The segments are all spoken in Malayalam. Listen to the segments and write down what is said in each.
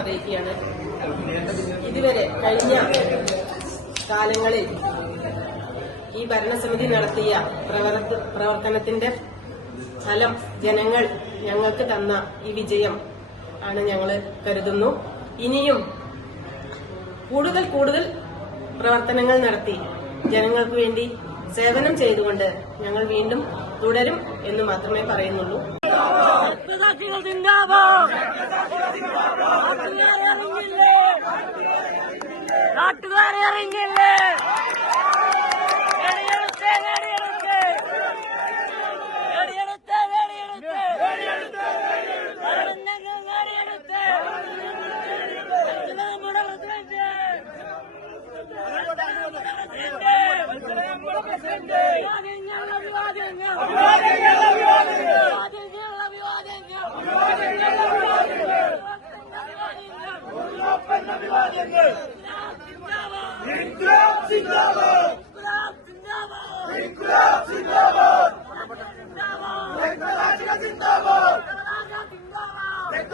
അറിയിക്കുകയാണ്. ഇതുവരെ കഴിഞ്ഞ കാലങ്ങളിൽ ഈ ഭരണസമിതി നടത്തിയ പ്രവർത്തനത്തിന്റെ ഫലം ജനങ്ങൾ ഞങ്ങൾക്ക് തന്ന ഈ വിജയം ആണ് ഞങ്ങൾ കരുതുന്നു. ഇനിയും കൂടുതൽ കൂടുതൽ പ്രവർത്തനങ്ങൾ നടത്തി ജനങ്ങൾക്ക് വേണ്ടി സേവനം ചെയ്തുകൊണ്ട് ഞങ്ങൾ വീണ്ടും തുടരും എന്ന് മാത്രമേ പറയുന്നുള്ളൂ. காட்டுதான் இறங்கில்லை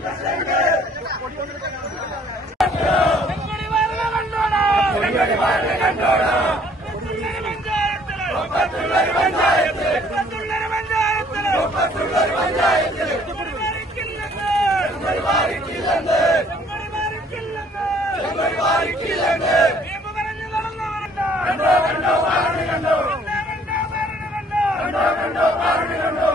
കണ്ടോ കണ്ടോ കണ്ടോ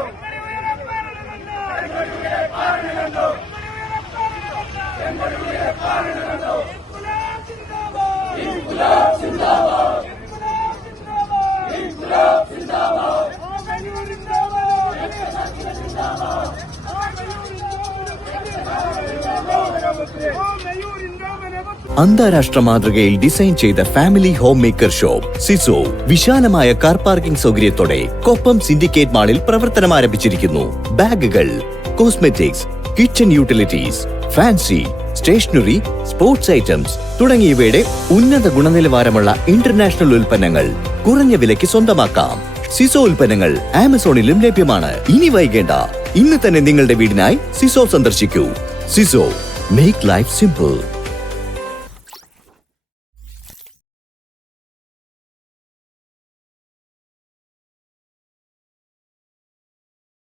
അന്താരാഷ്ട്ര മാതൃകയിൽ ഡിസൈൻ ചെയ്ത ഫാമിലി ഹോം മേക്കർ ഷോപ്പ് സിസോ വിശാലമായ കാർ പാർക്കിംഗ് സൗകര്യത്തോടെ കൊപ്പം സിൻഡിക്കേറ്റ് മാളിൽ പ്രവർത്തനം ആരംഭിച്ചിരിക്കുന്നു. ബാഗുകൾ cosmetics kitchen utilities fancy stationery sports items തുടങ്ങിയവയുടെ ഉന്നത ഗുണനിലവാരമുള്ള ഇന്റർനാഷണൽ ഉൽപ്പന്നങ്ങൾ കുറഞ്ഞ വിലയ്ക്ക് സ്വന്തമാക്കാം. സിസോ ഉൽപ്പന്നങ്ങൾ ആമസോണിലും ലഭ്യമാണ്. ഇനി വൈകേണ്ട. ഇന്ന് തന്നെ നിങ്ങളുടെ വീടിനായി സിസോ സന്ദർശിക്കൂ. സിസോ മേക്ക് ലൈഫ് സിമ്പിൾ